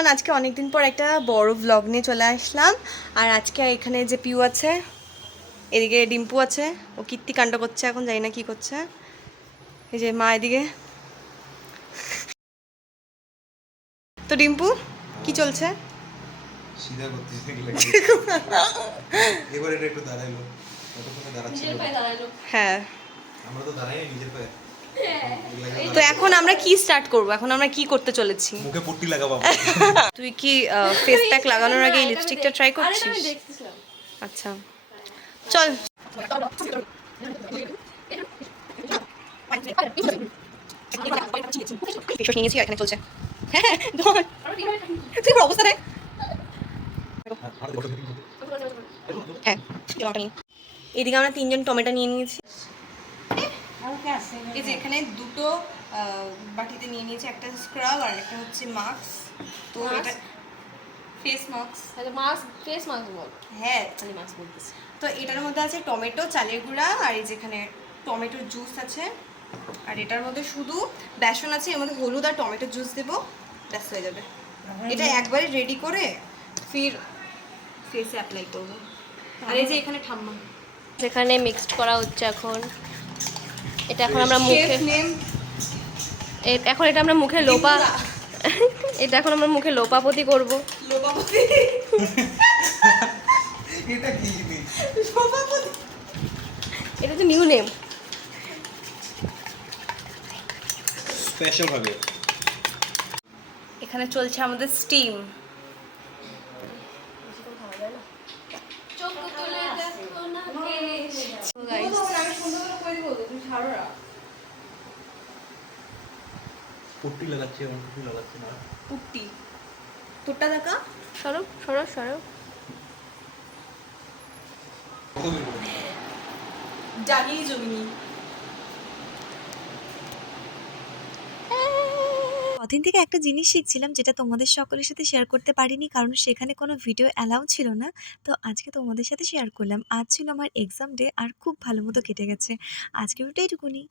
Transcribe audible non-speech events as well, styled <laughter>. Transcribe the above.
Everyone আজকে অনেকদিন পর একটা বড় ভ্লগ নিয়ে চলে আসলাম। আর আজকে এখানে যে পিউ আছে এদিকে ডিম্পু আছে ও কীর্তি কাণ্ড করছে এখন জানি না কি করছে। এই যে মা এদিকে। তো ডিম্পু কি চলছে? <laughs> হ্যাঁ। আমরা তো দাঁড়াই নিজের পায়ে। তো এখন আমরা কি স্টার্ট করব? এখন আমরা কি করতে চলেছি? মুখে পুট্টি লাগাবো <laughs> তুই কি ফেস প্যাক লাগানোর আগে লিপস্টিকটা ট্রাই করছিস? আচ্ছা। চল। নিয়েছি আর এখানে চলছে। হ্যাঁ <laughs> তুই অবস্থা দেখ। হ্যাঁ। এদিকে আমরা তিনজন টমেটো নিয়ে নিয়েছি। এই যে এখানে দুটো বাটিতে নিয়ে নিয়েছি একটা স্ক্রাব আর একটা হচ্ছে মাস্ক। তো এটা ফেস মাস্ক। আচ্ছা মাস্ক ফেস মাস্ক বল। হ্যাঁ। খালি মাস্ক বলতেছি। তো এটার মধ্যে আছে টমেটো চালের গুঁড়া আর এই যেখানে টমেটোর জুস আছে। আর এটার মধ্যে শুধু বেসন আছে এর মধ্যে হলুদ আর টমেটো জুস দেবো। ব্যাস হয়ে যাবে। এটা একবারে রেডি করে ফির ফেসে অ্যাপ্লাই করব। আর এই যে এখানে ঠাম্মা। যেখানে মিক্সড করা হচ্ছে এখন। এটা এখন আমরা মুখে এখন এটা আমরা মুখে লোপা এটা এখন আমরা মুখে লোপাপতি করব। লোবাপতি এটা কি? জিনিস লোবাপতি এটা তো নিউ নেম স্পেশাল ভাবে এখানে চলছে আমাদের স্টিম পুট্টি লাগাচ্ছে আমার পুট্টি লাগাচ্ছে না। পুট্টি। তোরটা দেখা? সরো সরো সরো কত জাগিয়ে জমিনি। কদিন থেকে একটা জিনিস শিখছিলাম যেটা তোমাদের সকলের সাথে শেয়ার করতে পারিনি কারণ সেখানে কোনো ভিডিও অ্যালাউ ছিল না। তো আজকে তোমাদের সাথে শেয়ার করলাম। আজ ছিল আমার এক্সাম ডে আর খুব ভালো মতো কেটে গেছে। আজকে ভিডিও এইটুকুনি।